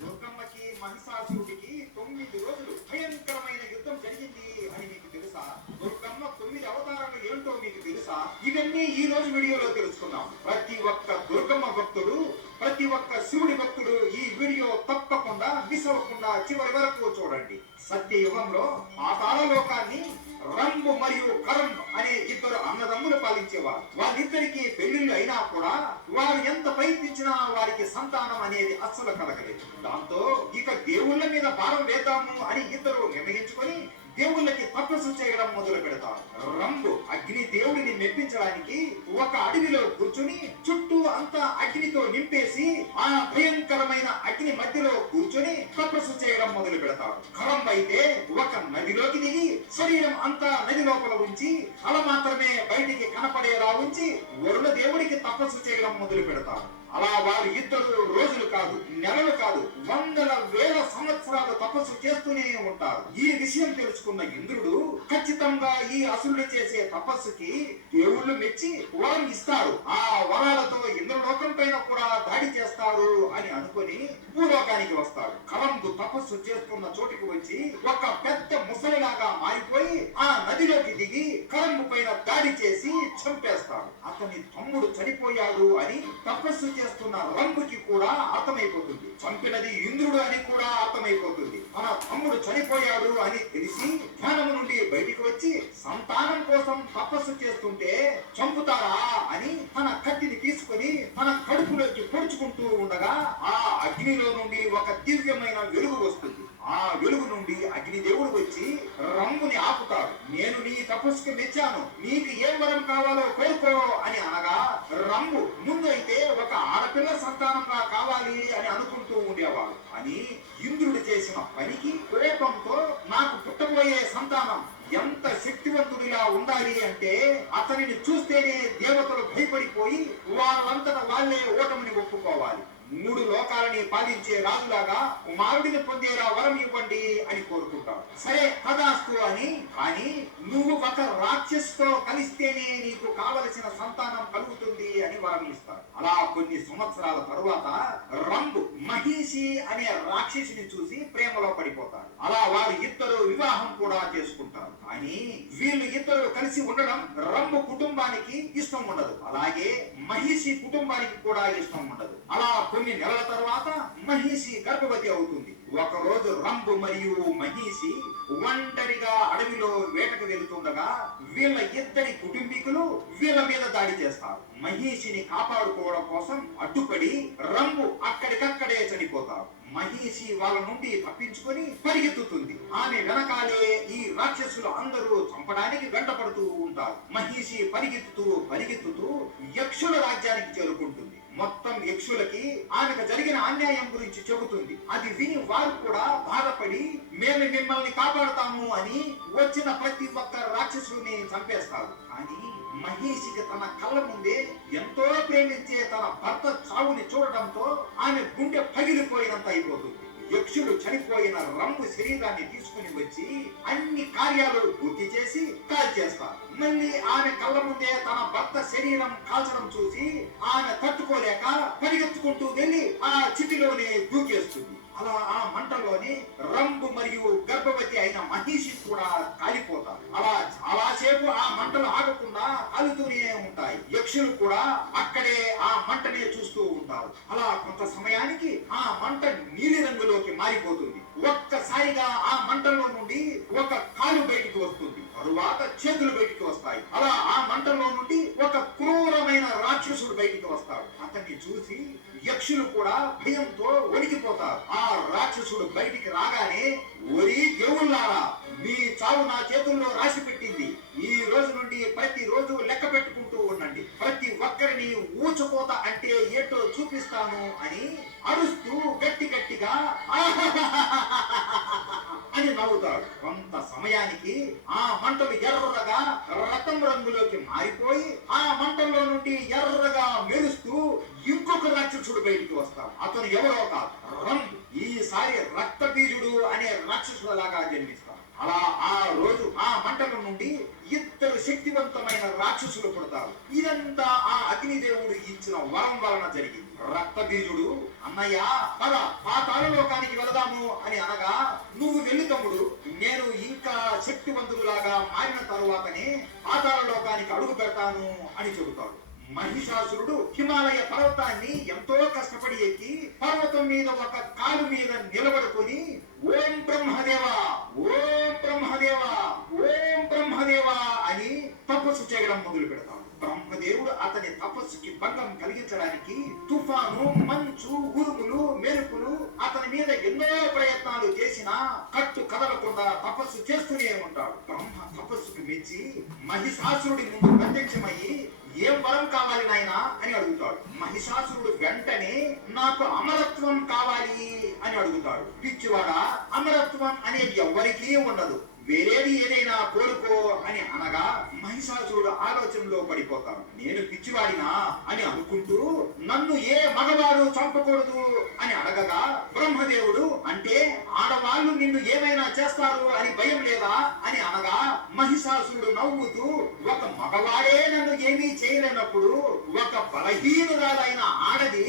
దుర్గమ్మకి మహిషాసురుడికి 9 రోజులు భయంకరమైన యుద్ధం జరిగింది అని మీకు తెలుసా? దుర్గమ్మ 9 అవతారాలు ఏంటో మీకు తెలుసా? ఇవన్నీ ఈ రోజు వీడియోలో తెలుసుకుందాం. ప్రతి ఒక్క దుర్గమ్మ భక్తుడు, ప్రతి ఒక్క శివుడి భక్తుడు ఈ వీడియో తప్పకుండా మిస్ అవ్వకుండా చివరి వరకు చూడండి. సత్యయుగంలో పాతాళ లోకాన్ని రంబు మరియు కరణ్ అనే 2 అన్నదమ్ములు పాలించేవారు. వాళ్ళిద్దరికి పెళ్లిళ్ళు అయినా కూడా వారు ఎంత ప్రయత్నించినా వారికి సంతానం అనేది అస్సలు కలగలేదు. దాంతో ఇక దేవుళ్ళ మీద భారం వేద్దాము అని ఇద్దరు నిర్ణయించుకొని దేవుళ్ళకి తపస్సు చేయడం మొదలు పెడతారు. రంబు అగ్ని దేవుడిని మెప్పించడానికి ఒక అడవిలో కూర్చుని చుట్టూ అంతా అగ్నితో నింపేసి ఆ భయంకరమైన అగ్ని మధ్యలో కూర్చుని తపస్సు చేయడం మొదలు పెడతారు. కరంబ్ అయితే ఒక నదిలోకి దిగి శరీరం అంతా నది లోపల ఉంచి అలా మాత్రమే బయటికి కనపడేలా ఉంచి వరుణ దేవుడికి తపస్సు చేయడం మొదలు పెడతారు. అలా వారు 2 రోజులు కాదు, నెలలు కాదు, వందల వేల సంవత్సరాలు తపస్సు చేస్తూనే ఉంటారు. ఈ విషయం తెలుసుకున్న ఇంద్రుడు ఖచ్చితంగా ఈ అసురుడు చేసే తపస్సుకి దేవుళ్ళు మెచ్చి వరం ఇస్తారు. ఆ వరాలతో ఇంద్రలోకం పైన కూడా దాడి చేస్తారు అని అనుకుని భూలోకానికి వస్తాడు. కరంబు తపస్సు చేస్తున్న చోటికి వచ్చి ఒక పెద్ద ముసలిలాగా మారిపోయి ఆ నదిలోకి దిగి కరంబు పైన దాడి చేసి చంపేస్తాడు. అతని తమ్ముడు చనిపోయాడు అని తపస్సు చేస్తున్న రంబుకి కూడా అర్థమైపోతుంది. చంపినది ఇంద్రుడు అని కూడా అర్థమైపోతుంది. తన తమ్ముడు చనిపోయాడు అని తెలిసి ధ్యానము నుండి బయటికి వచ్చి సంతానం కోసం తపస్సు చేస్తుంటే చంపుతారా అని తన కత్తిని తీసుకొని తన కడుపులోకి పొడుచుకుంటూ ఉండగా ఆ అగ్నిలో నుండి ఒక దివ్యమైన వెలుగు వస్తుంది. ఆ వెలుగు నుండి అగ్నిదేవుడు వచ్చి రంగుని ఆపుతాడు. నేను నీ తపస్సుకు మెచ్చాను, నీకు ఏం వరం కావాలో కోరుకో అని అనగా రంగు ముందు అయితే ఒక ఆడపిల్ల సంతానంగా కావాలి అని అనుకుంటూ ఉండేవాడు. అని ఇంద్రుడు చేసిన పనికి కోపంతో నాకు పుట్టబోయే సంతానం ఎంత శక్తివంతుడిలా ఉండాలి అంటే అతనిని చూస్తేనే దేవతలు భయపడిపోయి వాళ్ళంతట వాళ్ళే ఓటమిని ఒప్పుకోవాలి. 3 లోకాలని పాలించే రాజులాగా కుమారుడిని పొందేలా వరం ఇవ్వండి అని కోరుకుంటాడు. సరే తదాస్తు అని, కానీ నువ్వు ఒక రాక్షసుతో కలిస్తేనే నీకు కావలసిన సంతానం కలుగుతుంది అని వరం ఇస్తాడు. అలా కొన్ని సంవత్సరాల తరువాత రంబు మహిషి అనే రాక్షసిని చూసి ప్రేమలో పడిపోతాడు. అలా వారు 2 వివాహం కూడా చేసుకుంటారు. కానీ వీళ్ళు 2 కలిసి ఉండడం రంబు కుటుంబానికి ఇష్టం ఉండదు, అలాగే మహిషి కుటుంబానికి కూడా ఇష్టం ఉండదు. అలా కొన్ని నెలల తర్వాత మహిషి గర్భవతి అవుతుంది. ఒక రోజు రంబు మరియు మహిషి ఒంటరిగా అడవిలో వేటకు వెళుతుండగా వీళ్ళ 2 కుటుంబీకులు వీళ్ళ మీద దాడి చేస్తారు. మహిషిని కాపాడుకోవడం కోసం అడ్డుపడి రంబు అక్కడికక్కడే చనిపోతారు. మహిషి వాళ్ళ నుండి తప్పించుకొని పరిగెత్తుతుంది. ఆమె వెనకాలే ఈ రాక్షసులు అందరూ చంపడానికి వెంటపడుతూ ఉంటారు. మహిషి పరిగెత్తుతూ యక్షుల రాజ్యానికి చేరుకుంటుంది. మొత్తం యక్షులకి ఆమెకు జరిగిన అన్యాయం గురించి చెబుతుంది. అది విని వారు కూడా బాధపడి మేము మిమ్మల్ని కాపాడుతాము అని వచ్చిన ప్రతి ఒక్క రాక్షసుని చంపేస్తారు. కానీ మహిషికి తన కళ్ళ ముందే ఎంతో ప్రేమించే తన భర్త చావుని చూడటంతో ఆమె గుండె పగిలిపోయినంత అయిపోతుంది. యక్షుడు చనిపోయిన రంగు శరీరాన్ని తీసుకుని వచ్చి అన్ని కార్యాలు పూర్తి చేసి కాల్చేస్తారు. మళ్ళీ ఆమె కళ్ళ ముందే తన భర్త శరీరం కాల్చడం చూసి ఆమె తట్టుకోలేక పరిగెత్తుకుంటూ వెళ్ళి ఆ చితిలోనే దూకేస్తుంది. అలా ఆ మంటల్లోని రంగు మరియు గర్భవతి అయిన మహిషి కూడా కాలిపోతారు. అలా చాలాసేపు ఆ మంటలు ఆగకుండా కాలుతూనే ఉంటాయి. యక్షులు కూడా అక్కడే ఆ మంటనే చూస్తూ ఉంటారు. అలా కొంత సమయానికి ఆ మంట నీలి రంగులోకి మారిపోతుంది. ఒక్కసారిగా ఆ మంటల్లో నుండి ఒక కాలు బయటికి వస్తుంది, తరువాత చేతులు బయటికి వస్తాయి. అలా ఆ మంటల్లో నుండి ఒక క్రూరమైన రాక్షసుడు బయటికి వస్తాడు. అతన్ని చూసి యక్షులు కూడా భయంతో వణికిపోతారు. ఆ రాక్షసుడు బయటికి రాగానే, ఒరి దేవుళ్ళారా, మీ చావు నా చేతుల్లో రాసి పెట్టింది. ఈ రోజు నుండి ప్రతి రోజు లెక్క పెట్టుకుంటూ ఉండండి. ప్రతి ఒక్కరిని ఊచకోత అంటే ఏంటో చూపిస్తాను అని అరుస్తూ గట్టిగా అని నవ్వుతాడు. కొంత సమయానికి ఆ మంటలు ఎర్రగా రక్తం రంగులోకి మారిపోయి ఆ మంటల్లో నుండి ఎర్రగా మెరుస్తూ ఇంకొక రాక్షసుడు బయటికి వస్తాడు. అతను ఎవరో కాదు, రంగు. ఈసారి రక్తబీజుడు అనే రాక్షసులాగా జన్మిస్తాడు. అలా ఆ రోజు ఆ మంటల నుండి ఇద్దరు శక్తివంతమైన రాక్షసులు పుడతారు. ఇదంతా ఆ అగ్నిదేవుడు ఇచ్చిన వరం వలన జరిగింది. రక్తబీజుడు అన్నయ్య పద పాతాళ లోకానికి వెళదాము అని అనగా, నువ్వు వెళ్ళు తమ్ముడు, నేను ఇంకా శక్తివంతుడులాగా మారిన తరువాతనే పాతాళ లోకానికి అడుగు పెడతాను అని చెబుతాడు. మహిషాసురుడు హిమాలయ పర్వతాన్ని ఎంతో కష్టపడి ఎక్కి పర్వతం మీద ఒక కాలు మీద నిలబడుకొని ఓం బ్రహ్మదేవా, ఓం బ్రహ్మదేవా, ఓం బ్రహ్మదేవా అని తపస్సు చేయడం మొదలు పెడతాడు. బ్రహ్మదేవుడు అతని తపస్సుకి భంగం కలిగించడానికి తుఫాను, మంచు, ఉరుములు, మెరుపులు అతని మీద ఎన్నో ప్రయత్నాలు చేసినా కట్టు కదలకుండా తపస్సు చేస్తూనే ఉంటాడు. బ్రహ్మ తపస్సుకు మెచ్చి మహిషాసురుడి ముందు ప్రత్యక్షమయ్యి ఏం వరం కావాలి నాయనా అని అడుగుతాడు. మహిషాసురుడు వెంటనే నాకు అమరత్వం కావాలి అని అడుగుతాడు. పిచ్చివాడా, అమరత్వం అనేది ఎవ్వరికీ ఉండదు, వేరేది ఏదైనా కోరుకో అని అనగా మహిషాసురుడు ఆలోచనలో పడిపోతాడు. నేను పిచ్చివాడినా అని అనుకుంటూ నన్ను ఏ మగవాడు చంపకూడదు అని అడగగా బ్రహ్మదేవుడు అంటే ఆడవాళ్ళు నిన్ను ఏమైనా చేస్తారు అని భయం లేదా అని అనగా మహిషాసురుడు నవ్వుతూ ఒక మగవాడే నన్ను ఏమీ చేయలేనప్పుడు ఒక బలహీనురాలైన ఆడది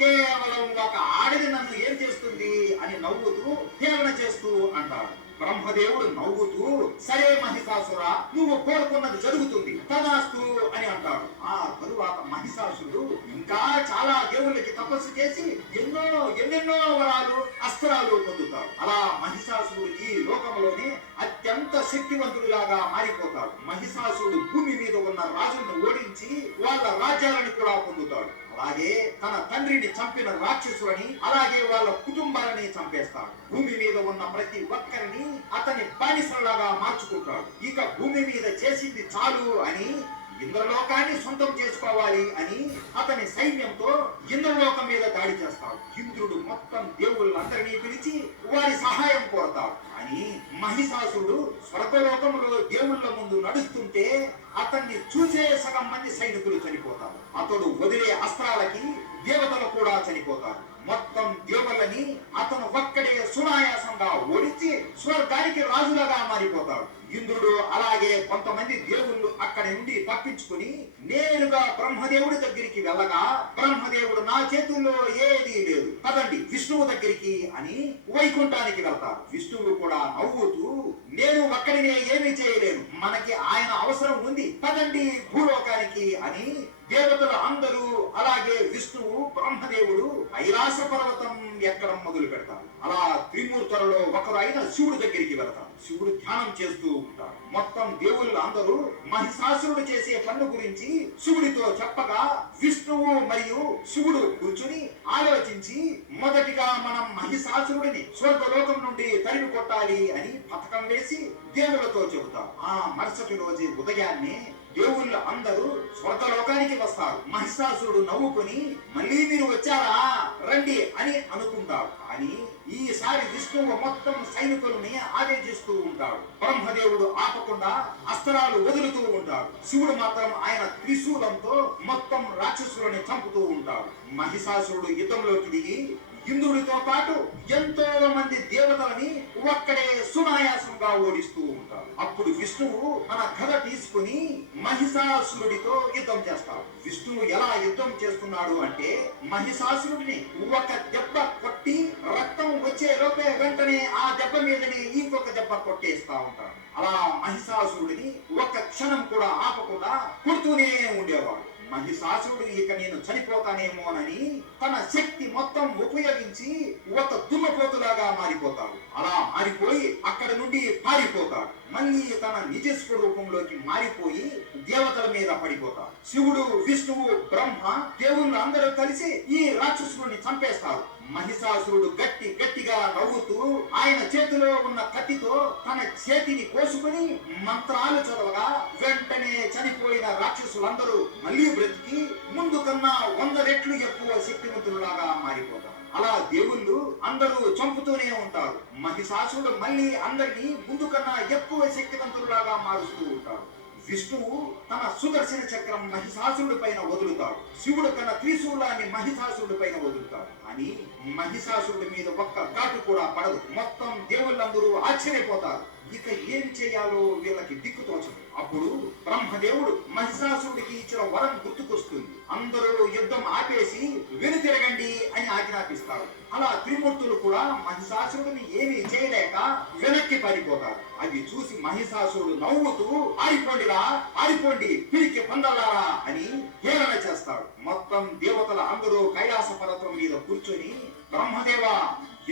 కేవలం ఒక ఆడది నన్ను ఏం చేస్తుంది అని నవ్వుతూ హేళన చేస్తూ అంటాడు. బ్రహ్మదేవుడు నవ్వుతూ సరే మహిషాసురా, నువ్వు కోరుకున్నది జరుగుతుంది, తదాస్తు అని అంటాడు. ఆ తరువాత మహిషాసురుడు ఇంకా చాలా దేవుళ్ళకి తపస్సు చేసి ఎన్నెన్నో వరాలు, అస్త్రాలు పొందుతాడు. అలా మహిషాసురుడు ఈ లోకంలోనే అత్యంత శక్తివంతుడిలాగా మారిపోతాడు. మహిషాసురుడు భూమి మీద ఉన్న రాజులను ఓడించి వాళ్ళ రాజ్యాలను కూడా పొందుతాడు. అలాగే తన తండ్రిని చంపిన రాక్షసులని, అలాగే వాళ్ళ కుటుంబాలని చంపేస్తాడు. భూమి మీద ఉన్న ప్రతి ఒక్కరిని అతని బానిసలాగా మార్చుకుంటాడు. ఇక భూమి మీద చేసింది చాలు అని ఇంద్రలోకాన్ని సొంతం చేసుకోవాలి అని అతని సైన్యంతో ఇంద్రలోకం మీద దాడి చేస్తాడు. ఇంద్రుడు మొత్తం దేవుళ్ళందరినీ పిలిచి వారి సహాయం కోరతాడు. అని మహిషాసురుడు స్వర్గలోకంలో దేవుళ్ళ ముందు నడుస్తుంటే అతన్ని చూసే సగం మంది సైనికులు చనిపోతారు. అతడు వదిలే అస్త్రాలకి దేవతలు కూడా చనిపోతారు. మొత్తం దేవుళ్ళని అతను ఒక్కడే సునాయాసంగా ఓడించి స్వర్గానికి రాజులుగా మారిపోతాడు. ఇంద్రుడు అలాగే కొంతమంది దేవుళ్ళు అక్కడి నుండి తప్పించుకుని నేరుగా బ్రహ్మదేవుడి దగ్గరికి వెళ్ళగా బ్రహ్మదేవుడు నా చేతుల్లో ఏదీ లేదు, పదండి విష్ణువు దగ్గరికి అని వైకుంఠానికి వెళ్తారు. విష్ణువు కూడా నవ్వుతూ నేను ఒక్కడినే ఏమీ చేయలేను, మనకి ఆయన అవసరం ఉంది, పదండి భూలోకానికి అని దేవతలు అందరూ అలాగే విష్ణువు బ్రహ్మదేవుడు కైలాస పర్వతం ఎక్కడం మొదలు పెడతారు. అలా త్రిమూర్తులలో ఒకరు అయిన శివుడి దగ్గరికి వెళతారు. శివుడు ధ్యానం చేస్తూ ఉంటాడు. మొత్తం దేవుళ్ళు అందరూ మహిషాసురుడు చేసే పన్ను గురించి శివుడితో చెప్పగా విష్ణువు మరియు శివుడు కూర్చుని ఆలోచించి మొదటిగా మనం మహిషాసురుడిని స్వర్గలోకం నుండి తరిమి కొట్టాలి అని పథకం వేసి దేవులతో చెబుతారు. ఆ మరుసటి రోజు ఉదయాన్నే దేవుళ్ళు అందరూ స్వర్గలోకానికి వస్తారు. మహిషాసురుడు నవ్వుకొని మళ్ళీ మీరు వచ్చారా, రండి అని అనుకుంటాడు. కానీ ఈసారి విష్ణువు మొత్తం సైనికుల్ని ఆదేశిస్తూ ఉంటాడు. బ్రహ్మదేవుడు ఆపకుండా అస్త్రాలు వదులుతూ ఉంటాడు. శివుడు మాత్రం ఆయన త్రిశూలంతో మొత్తం రాక్షసులని చంపుతూ ఉంటాడు. మహిషాసురుడు యుద్ధంలోకి దిగి ఇంద్రుడితో పాటు ఎంతో మంది దేవతలని ఒక్కడే సునాయాసంగా ఓడిస్తూ ఉంటాడు. అప్పుడు విష్ణువు తన గద తీసుకుని మహిషాసురుడితో యుద్ధం చేస్తాడు. విష్ణువు ఎలా యుద్ధం చేస్తున్నాడు అంటే మహిషాసురుడిని ఒక దెబ్బ కొట్టి రక్తం వచ్చే లోపే వెంటనే ఆ దెబ్బ మీదని ఇంకొక దెబ్బ కొట్టేస్తా ఉంటాడు. అలా మహిషాసురుడిని ఒక్క క్షణం కూడా ఆపకుండా కొడుతూనే ఉండేవాడు. మహిషాసురుడు ఇక నేను చనిపోతానేమోనని తన శక్తి మొత్తం ఉపయోగించి ఒక దున్నపోతులాగా మారిపోతాడు. అలా మారిపోయి అక్కడ నుండి పారిపోతాడు. మళ్ళీ తన నిజ స్వరూపంలోకి మారిపోయి దేవతల మీద పడిపోతాడు. శివుడు, విష్ణువు, బ్రహ్మ దేవుళ్ళు అందరూ కలిసి ఈ రాక్షసుడిని చంపేస్తారు. మహిషాసురుడు గట్టిగా నవ్వుతూ ఆయన చేతిలో ఉన్న కత్తితో తన చేతిని కోసుకుని మంత్రాలు చదవగా వెంటనే చనిపోయిన రాక్షసులందరూ మళ్ళీ బ్రతికి ముందు కన్నా 100 రెట్లు ఎక్కువ శక్తివంతులులాగా మారిపోతారు. అలా దేవుళ్ళు అందరూ చంపుతూనే ఉంటారు. మహిషాసురుడు మళ్ళీ అందరినీ ముందు కన్నా ఎక్కువ శక్తివంతులులాగా మారుస్తూ ఉంటాడు. విష్ణువు తన సుదర్శన చక్రం మహిషాసురుడి పైన వదులుతాడు. శివుడు తన త్రిశూలాన్ని మహిషాసురుడి పైన వదులుతాడు. అని మహిషాసురుడి మీద ఒక్క ఘాటు కూడా పడదు. మొత్తం దేవుళ్ళందరూ ఆశ్చర్యపోతారు. ఇక ఏం చేయాలో వీళ్ళకి దిక్కు తోచదు. అప్పుడు బ్రహ్మదేవుడు మహిషాసురుడికి ఇచ్చిన వరం గుర్తుకొస్తుంది. అందరూ యుద్ధం ఆపేసి వెనుతిరగండి అని ఆజ్ఞాపిస్తాడు. అలా త్రిమూర్తులు కూడా మహిషాసురుడిని ఏమీ చేయలేక వెనక్కి పారిపోతారు. అది చూసి మహిషాసురుడు నవ్వుతూ ఆరిపోండిరా, ఆరిపోండి, పిరికి పందలారా అని హేళన చేస్తాడు. మొత్తం దేవతల అందరూ కైలాస పర్వతం మీద కూర్చొని బ్రహ్మదేవా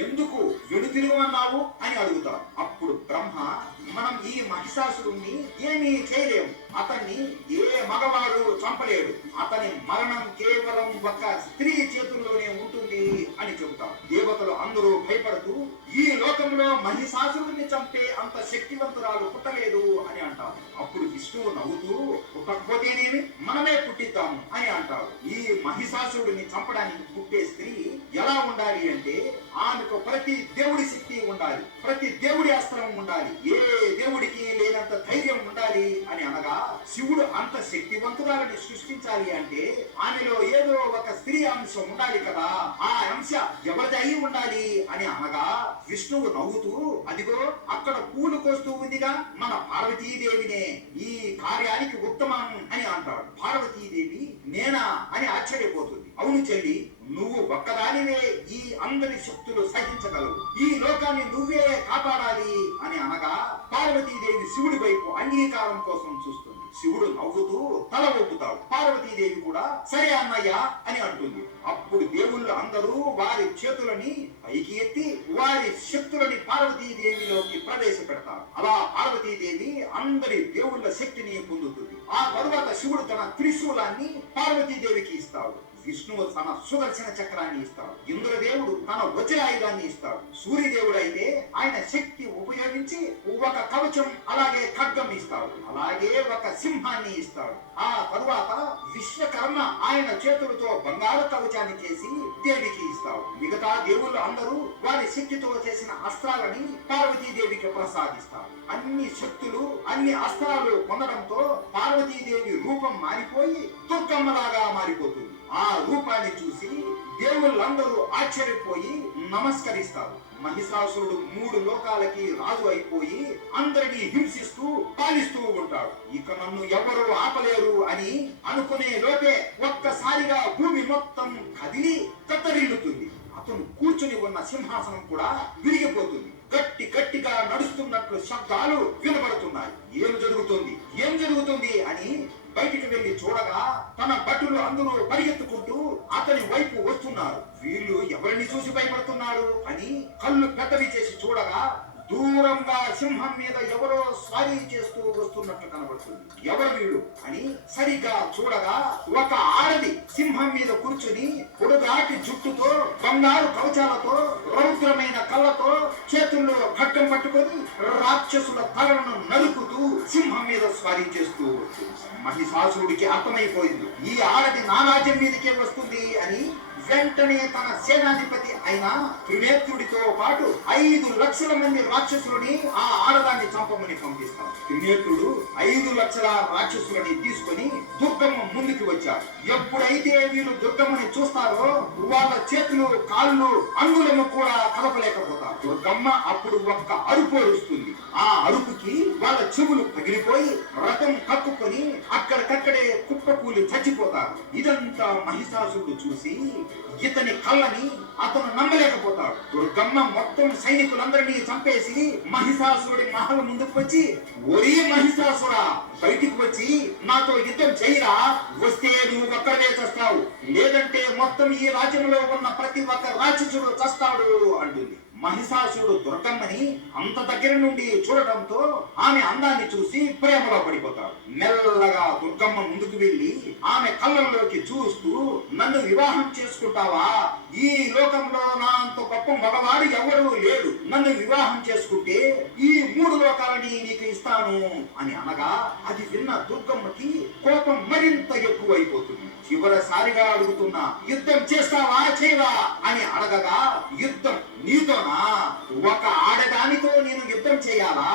ఎందుకు వెనుతిరుగమన్నావు అని అడుగుతారు. అప్పుడు బ్రహ్మ, మనం ఈ మహిషాసురుణ్ణి ఏమీ చేయలేము. అతన్ని ఏ మగవాడు చంపలేడు. అతని మరణం కేవలం ఒక స్త్రీ చేతుల్లోనే ఉంటుంది అని చెబుతాం. దేవతలు అందరూ భయపడుతూ ఈ లోకంలో మహిషాసురుడిని చంపే అంత శక్తివంతురాలు పుట్టలేదు అని అంటారు. అప్పుడు విష్ణువు నవ్వుతూ, పుట్టకపోతేనేమి, మనమే పుట్టిద్దాము అని అంటారు. ఈ మహిషాసురుడిని చంపడానికి పుట్టే స్త్రీ ఎలా ఉండాలి అంటే ఆమెకు ప్రతి దేవుడి శక్తి ఉండాలి, ప్రతి దేవుడి అస్త్రం ఉండాలి, ఏ దేవుడికి లేనంత ధైర్యం ఉండాలి అని అనగా, శివుడు అంత శక్తివంతురాలని సృష్టించాలి అంటే ఆమెలో ఏదో ఒక స్త్రీ అంశం ఉండాలి కదా. ఆ అంశ ఎవరిది అయి ఉండాలి అని అనగా విష్ణువు నవ్వుతూ, అదిగో అక్కడ పూలు కోస్తూ ఉందిగా, మన పార్వతీదేవినే ఈ కార్యానికి ఉత్తమం అని అంటాడు. పార్వతీదేవి నేనా అని ఆశ్చర్యపోతుంది. అవును చెల్లి, నువ్వు ఒక్కదానివే ఈ అందరి శక్తులు సహించగలవు. ఈ లోకాన్ని నువ్వే కాపాడాలి అని అనగా పార్వతీదేవి శివుడి వైపు అంగీకారం కోసం చూస్తుంది. శివుడు నవ్వుతూ తల ఊపుతాడు. పార్వతీదేవి కూడా సరే అన్నయ్య అని అంటుంది. అప్పుడు దేవుళ్ళు అందరూ వారి చేతులని పైకి ఎత్తి వారి శక్తులని పార్వతీదేవిలోకి ప్రవేశపెడతారు. అలా పార్వతీదేవి అందరి దేవుళ్ళ శక్తిని పొందుతుంది. ఆ తరువాత శివుడు తన త్రిశూలాన్ని పార్వతీదేవికి ఇస్తాడు. విష్ణువు తన సుదర్శన చక్రాన్ని ఇస్తాడు. ఇంద్రదేవుడు తన వజ్రాయుధాన్ని ఇస్తాడు. సూర్యదేవుడు అయితే ఆయన శక్తి ఉపయోగించి ఒక కవచం అలాగే ఖడ్గం ఇస్తాడు. అలాగే ఒక సింహాన్ని ఇస్తాడు. ఆ తరువాత విశ్వకర్మ ఆయన చేతులతో బంగారు కవచాన్ని చేసి దేవికి ఇస్తాడు. మిగతా దేవుళ్ళు అందరూ వారి శక్తితో చేసిన అస్త్రాలని పార్వతీదేవికి ప్రసాదిస్తారు. అన్ని శక్తులు అన్ని అస్త్రాలు పొందడంతో పార్వతీదేవి రూపం మారిపోయి దుర్గమ్మలాగా మారిపోతుంది. ఆ రూపాన్ని చూసి దేవుళ్ళందరూ ఆశ్చర్యపోయి నమస్కరిస్తారు. మహిషాసురుడు 3 లోకాలకి రాజు అయిపోయి అందరినీ హింసిస్తూ పాలిస్తూ ఉంటాడు. ఇక నన్ను ఎవరు ఆపలేరు అని అనుకునే లోపే ఒక్కసారిగా భూమి మొత్తం కదిలి కత్తరిల్లుతుంది. అతను కూర్చుని ఉన్న సింహాసనం కూడా విరిగిపోతుంది. గట్టిగా నడుస్తున్నట్లు శబ్దాలు వినబడుతున్నాయి. ఏం జరుగుతుంది అని బయటికి వెళ్లి చూడగా తన భటులు అందరూ పరిగెత్తుకుంటూ అతని వైపు వస్తున్నారు. వీళ్ళు ఎవరిని చూసి భయపడుతున్నారు అని కళ్ళు పెద్దవి చేసి చూడగా దూరంగా సింహం మీద ఎవరో స్వారీ చేస్తూ వస్తున్నట్లు కనబడుతుంది. ఎవరు వీడు అని సరిగా చూడగా ఒక ఆడది సింహం మీద కూర్చుని పొడుగాటి జుట్టుతో బంగారు కవచాలతో రౌద్రమైన కళ్ళతో చేతుల్లో ఖడ్గం పట్టుకొని రాక్షసుల తలను నరుకుతూ సింహం మీద స్వారీ చేస్తూ మహిషాసురుడికి అర్థమైపోయింది ఈ ఆడది నా రాజ్యం మీదకే వస్తుంది అని. వెంటనే తన సేనాధిపతి అయిన త్రినేత్రుడితో పాటు 5 లక్షల మంది రాక్షసులని ఆ ఆడదాన్ని చంపమని పంపిస్తాడు. త్రినేత్రుడు 5 లక్షల రాక్షసులని తీసుకొని దుర్గమ్మ ముందుకు వచ్చాడు. ఎప్పుడైతే వీళ్ళు దుర్గమ్మని చూస్తారో వాళ్ళ చేతులు కాళ్ళు అంగుళము కూడా కదపలేకపోతారు. దుర్గమ్మ అప్పుడు ఒక్క అరుపు అరుస్తుంది. ఆ అరుపుకి వాళ్ళ చెవులు పగిలిపోయి రథం కక్కుకొని అక్కడికక్కడే కుప్పకూలి చచ్చిపోతారు. ఇదంతా మహిషాసురుడు చూసి ఇతని కళ్ళని అతను నమ్మలేకపోతాడు. దుర్గమ్మ మొత్తం సైనికులందరినీ చంపేసి మహిషాసురుడి మహల్ ముందుకు వచ్చి, ఒరే మహిషాసురా, బయటికి వచ్చి నాతో యుద్ధం చేయరా, వస్తే నువ్వు ఒక్కడే చస్తావు, లేదంటే మొత్తం ఈ రాజ్యంలో ఉన్న ప్రతి ఒక్క రాక్షసుడు చస్తాడు అంటుంది. మహిషాసురుడు దుర్గమ్మని అంత దగ్గర నుండి చూడటంతో ఆమె అందాన్ని చూసి ప్రేమలో పడిపోతాడు. మెల్లగా దుర్గమ్మ ముందుకు వెళ్లి ఆమె కళ్ళల్లోకి చూస్తూ, నన్ను వివాహం చేసుకుంటావా? ఈ లోకంలో నా అంత గొప్ప మగవాడు ఎవరు లేడు. నన్ను వివాహం చేసుకుంటే ఈ 3 లోకాలని నీకు ఇస్తాను అని అనగా అది విన్న దుర్గమ్మకి కోపం మరింత ఎక్కువైపోతుంది. చివరిసారిగా అడుగుతున్నా, యుద్ధం చేస్తావా చేయవా అని అడగగా, యుద్ధం నీతోనా? ఒక ఆడదానితో నేను యుద్ధం చేయాలా?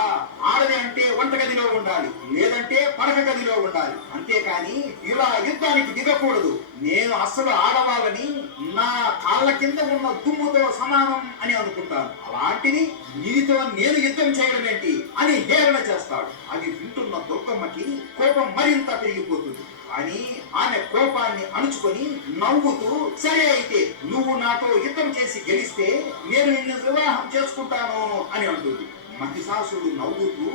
ఆడది అంటే వంటగదిలో ఉండాలి, లేదంటే పడక గదిలో ఉండాలి, అంతేకాని ఇలా యుద్ధానికి దిగకూడదు. నేను అసలు ఆడవాళ్ళని నా కాళ్ళ కింద ఉన్న దుమ్ముతో సమానం అని అనుకుంటాను. అలాంటిది నీతో నేను యుద్ధం చేయడం ఏంటి అని హేళన చేస్తాడు. అది వింటున్న దుర్గమ్మకి కోపం మరింత పెరిగిపోతుంది. అని ఆమె కోపాన్ని అణుచుకొని నవ్వుతూ, సరే అయితే నువ్వు నాతో యుద్ధం చేసి గెలిస్తే నేను నిన్ను వివాహం చేసుకుంటాను అని అంటుంది. మహిషాసురుడు నవ్వుతూ,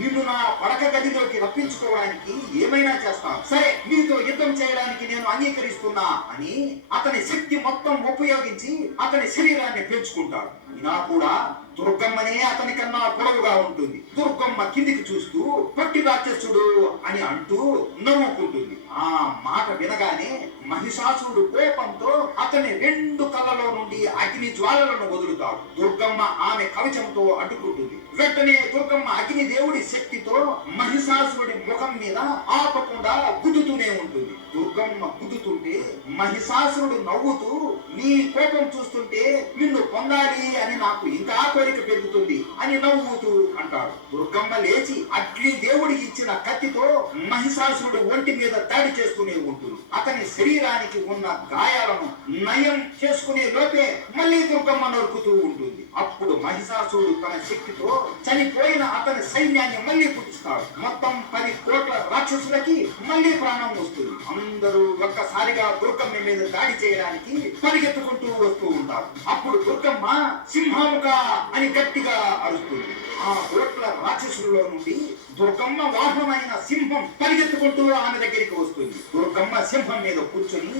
నిన్ను నా పడక గదిలోకి రప్పించుకోవడానికి ఏమైనా చేస్తాను, సరే నీతో యుద్ధం చేయడానికి నేను అంగీకరిస్తున్నా అని అతని శక్తి మొత్తం ఉపయోగించి అతని శరీరాన్ని పెంచుకుంటాడు. ఇలా కూడా దుర్గమ్మనే అతని కన్నా పొడవుగా ఉంటుంది. దుర్గమ్మ కిందికి చూస్తూ పట్టి రాక్షసుడు అని అంటూ నవ్వుకుంటుంది. ఆ మాట వినగానే మహిషాసురుడు కోపంతో అతని రెండు కళ్ళలో నుండి అగ్ని జ్వాలలను వదులుతాడు. దుర్గమ్మ ఆమె కవచంతో అడ్డుకుంటుంది. వెంటనే దుర్గమ్మ అగ్ని దేవుడి శక్తితో మహిషాసురుడి ముఖం మీద ఆపకుండా గుద్దుతూనే ఉంటుంది. దుర్గమ్మ గుద్దుతుంటే మహిషాసురుడు నవ్వుతూ, నీ కోపం చూస్తుంటే నిన్ను పొందాలి అని నాకు ఇంకా కోరిక పెరుగుతుంది అని నవ్వుతూ అంటాడు. దుర్గమ్మ లేచి అగ్ని దేవుడి ఇచ్చిన కత్తితో మహిషాసురుడు ఒంటి మీద దాడి చేస్తూనే ఉంటుంది. అతని శరీరానికి ఉన్న గాయాలను నయం చేసుకునే లోపే మళ్ళీ దుర్గమ్మ నరుకుతూ ఉంటుంది. అప్పుడు మహిషాసురుడు తన శక్తితో చనిపోయిన అతని సైన్యాన్ని మళ్ళీ పుట్టిస్తాడు. మొత్తం 10 కోట్ల రాక్షసులకి మళ్ళీ ప్రాణం వస్తుంది. అందరూ ఒక్కసారిగా దుర్గమ్మ మీద దాడి చేయడానికి పరిగెత్తుకుంటూ వస్తూ ఉంటారు. అప్పుడు దుర్గమ్మ సింహముక అని గట్టిగా అరుస్తుంది. ఆ కోట్ల రాక్షసులలో నుండి దుర్గమ్మ వాహనమైన సింహం పరిగెత్తుకుంటూ ఆమె దగ్గరికి వస్తుంది. దుర్గమ్మ సింహం మీద కూర్చొని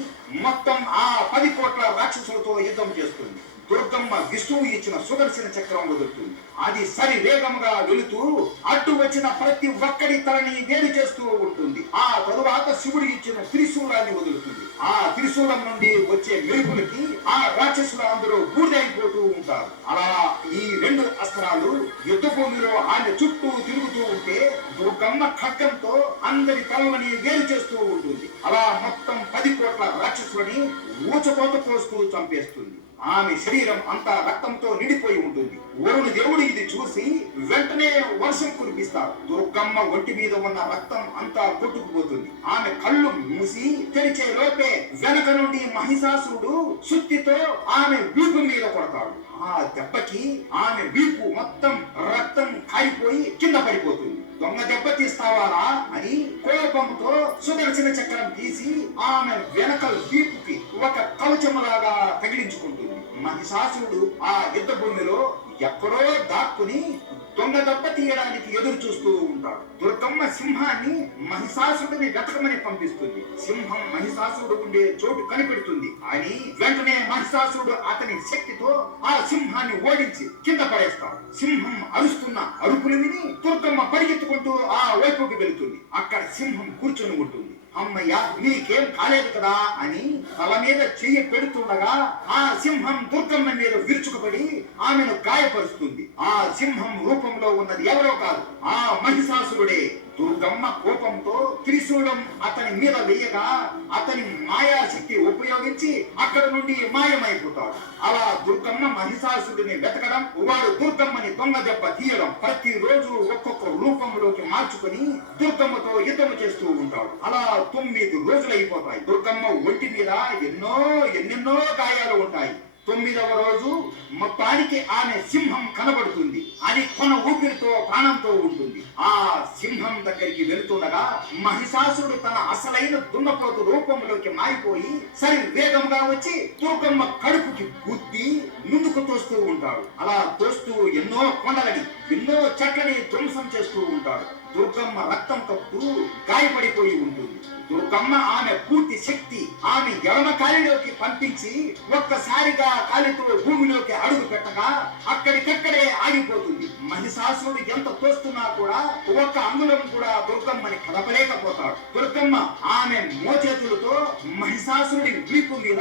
మొత్తం ఆ 10 కోట్ల రాక్షసులతో యుద్ధం చేస్తుంది. దుర్గమ్మ విష్ణువు ఇచ్చిన సుదర్శన చక్రం వదులుతుంది. అది సరి వేగంగా వెళుతూ అడ్డు వచ్చిన ప్రతి ఒక్కడి తలని వేడి చేస్తూ ఉంటుంది. ఆ తరువాత శివుడు ఇచ్చిన త్రిశూలాన్ని వదులుతుంది. ఆ త్రిశూలం నుండి వచ్చే మెరుపులకి ఆ రాక్షసులు అందరూ బూడిదైపోతూ ఉంటారు. అలా ఈ 2 అస్త్రాలు యుద్ధ భూమిలో ఆమె చుట్టూ తిరుగుతూ ఉంటే దుర్గమ్మ ఖడ్గంతో అందరి తలని వేరు చేస్తూ ఉంటుంది. అలా మొత్తం 10 కోట్ల రాక్షసులని ఊచకోత పోస్తూ చంపేస్తుంది. ఆమె శరీరం అంతా రక్తంతో నిండిపోయి ఉంటుంది. వరుణు దేవుడు ఇది చూసి వెంటనే వర్షం కురిపిస్తాడు. దుర్గమ్మ ఒంటి మీద ఉన్న రక్తం అంతా కొట్టుకుపోతుంది. ఆమె కళ్ళు మూసి తెరిచే లోపే వెనక నుండి మహిషాసురుడు సుత్తితో ఆమె వీపు మీద కొడతాడు. ఆ దెబ్బకి ఆమె వీపు మొత్తం రక్తం కారిపోయి కింద పడిపోతుంది. దొంగ దెబ్బ తీస్తావారా అని కోపంతో సుదర్శన చక్రం తీసి ఆమె వెనకల వీపుకి ఒక కవచములాగా తగిలించుకుంటుంది. మహిషాసురుడు ఆ యుద్ధ భూమిలో ఎక్కడో దాక్కుని దొంగ దెబ్బ తీయడానికి ఎదురు చూస్తూ ఉంటాడు. దుర్గమ్మ సింహాన్ని మహిషాసురుడిని వెతకమని పంపిస్తుంది. సింహం మహిషాసురుడు ఉండే చోటు కనిపెడుతుంది. అని వెంటనే మహిషాసురుడు అతని శక్తితో ఆ సింహాన్ని ఓడించి కింద పడేస్తాడు. సింహం అరుస్తున్న అరుపులు విని దుర్గమ్మ పరిగెత్తుకుంటూ ఆ వైపుకి వెళుతుంది. అక్కడ సింహం కూర్చొని ఉంటుంది. అమ్మయ్య, నీకేం కాలేదు కదా అని తల మీద చెయ్యి పెడుతుండగా ఆ సింహం దుర్గమ్మ మీద విరుచుకుపడి ఆమెను గాయపరుస్తుంది. ఆ సింహం రూపంలో ఉన్నది ఎవరో కాదు, ఆ మహిషాసురుడే. దుర్గమ్మ కోపంతో త్రిశూలం అతని మీద వేయగా అతని మాయాశక్తి ఉపయోగించి అక్కడ నుండి మాయమైపోతాడు. అలా దుర్గమ్మ మహిషాసురుడిని వెతకడం, వాడు దుర్గమ్మని దొంగ దెబ్బ తీయడం, ప్రతిరోజు ఒక్కొక్క రూపంలోకి మార్చుకొని దుర్గమ్మతో యుద్ధం చేస్తూ ఉంటాడు. అలా 9 రోజులు అయిపోతాయి. దుర్గమ్మ ఒంటి మీద ఎన్నెన్నో గాయాలు ఉంటాయి. 9వ రోజు మొత్తానికి ఆమె సింహం కనబడుతుంది. అది కొన ఊపిరితో ప్రాణంతో ఉంటుంది. ఆ సింహం దగ్గరికి వెళుతుండగా మహిషాసురుడు తన అసలైన దున్నపోతు రూపంలోకి మారిపోయి సరి వేగంగా వచ్చి దుర్గమ్మ కడుపుకి గుద్ది ముందుకు తోస్తూ ఉంటాడు. అలా తోస్తూ ఎన్నో కొండలని ఎన్నో చెట్లని ధ్వంసం చేస్తూ ఉంటాడు. దుర్గమ్మ రక్తం కప్పుతూ గాయపడిపోయి ఉంటుంది. దుర్గమ్మ ఆమె పూర్తి శక్తి ఆమె ఎడమ కాలిలోకి పంపించి ఒక్కసారిగా కాలితో భూమిలోకి అడుగు పెట్టగా అక్కడికక్కడే ఆగిపోతుంది. మహిషాసురుడు ఎంత తోస్తున్నా కూడా ఒక్క అంగుళం కూడా దుర్గమ్మని కదపలేకపోతాడు. దుర్గమ్మ ఆమె మోచేతులతో మహిషాసురుడి వీపు మీద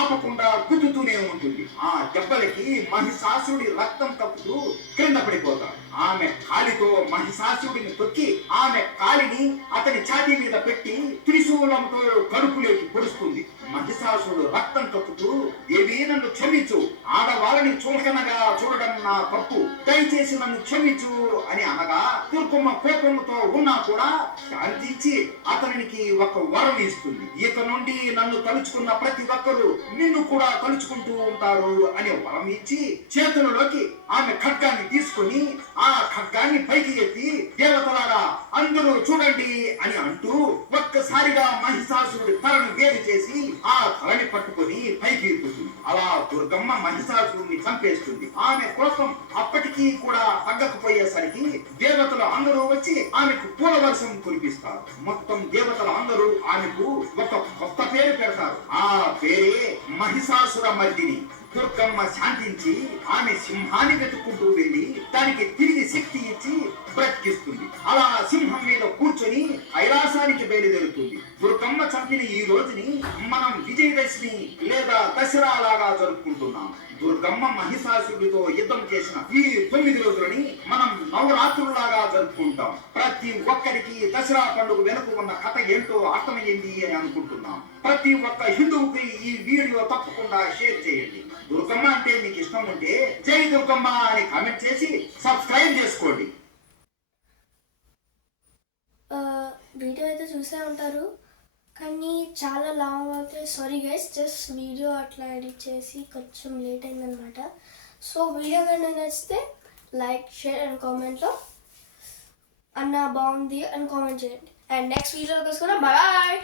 ఆపకుండా గుద్దుతూనే ఉంటుంది. ఆ దెబ్బలకి మహిషాసురుడి రక్తం కప్పుతూ క్రింద పడిపోతాడు. ఆ ఆమె కాలితో మహిషాసురుడిని తొక్కి ఆమె కాలిని అతని ఛాతీ మీద పెట్టి త్రిశూలంతో కడుపులోకి పొడుస్తుంది. మహిషాసురుడు రక్తం కక్కుతూ, దేవి నన్ను క్షమించు, ఆడవారిని చులకనగా చూడడం నా తప్పు, దయచేసి నన్ను క్షమించు అని అనగా దుర్గమ్మ కోపంతో ఉన్నా కూడా శాంతించి అతనికి ఒక వరం ఇస్తుంది. ఇక నుండి నన్ను తలుచుకున్న ప్రతి ఒక్కరూ నిన్ను కూడా తలుచుకుంటూ ఉంటారు అని వరం ఇచ్చి చేతులలోకి ఆమె ఖడ్గాన్ని తీసుకొని ఆ ఖడ్గాన్ని పైకి ఎత్తి, దేవతలారా అందరూ చూడండి అని అంటూ ఒక్కసారిగా మహిషాసురుడి తలను వేరు చేసి ఆ తలని పట్టుకొని పైకి ఎత్తుతుంది. అలా దుర్గమ్మ మహిషాసురుడిని చంపేస్తుంది. ఆమె కోసం అప్పటికీ కూడా తగ్గకపోయేసరికి దేవతలు అందరూ వచ్చి ఆమెకు పూల వర్షం కురిపిస్తారు. మొత్తం దేవతలు అందరూ ఆమెకు ఒక కొత్త పేరు పెడతారు. ఆ పేరే మహిషాసుర మర్దిని. దుర్గమ్మ శాంతించి ఆమె సింహాన్ని వెతుక్కుంటూ వెళ్లి దానికి తిరిగి శక్తి ఇచ్చి బ్రతికిస్తుంది. అలా సింహం మీద కూర్చొని కైలాసానికి బయలుదేరుతుంది. దుర్గమ్మ చంపిన ఈ రోజుని మనం విజయదశమి లేదా దసరా లాగా జరుపుకుంటున్నాం. దుర్గమ్మ మహిషాసురుడితో యుద్ధం చేసిన ఈ 9 రోజులని మనం నవరాత్రులాగా జరుపుకుంటాం. ప్రతి ఒక్కరికి దసరా పండుగ వెనుక ఉన్న కథ ఏంటో అర్థమైంది అని అనుకుంటున్నాం. ప్రతి ఒక్క హిందువుకి ఈ వీడియో తప్పకుండా షేర్ చేయండి. దుర్గమ్మ అంటే మీకు ఇష్టం ఉంటే జై దుర్గమ్మ అని కామెంట్ చేసి సబ్స్క్రైబ్ చేసుకోండి. వీడియో అయితే చూసే ఉంటారు కానీ చాలా లాంగ్ అవుతుంది. సారీ గైస్, జస్ట్ వీడియో అట్లా ఎడిట్ చేసి కొంచెం లేట్ అయిందనమాట. సో వీడియో కన్నా నచ్చితే లైక్, షేర్ అండ్ కామెంట్లో అన్న బాగుంది అని కామెంట్ చేయండి. అండ్ నెక్స్ట్ వీడియోలో కలుసుకుందాం. బాయ్.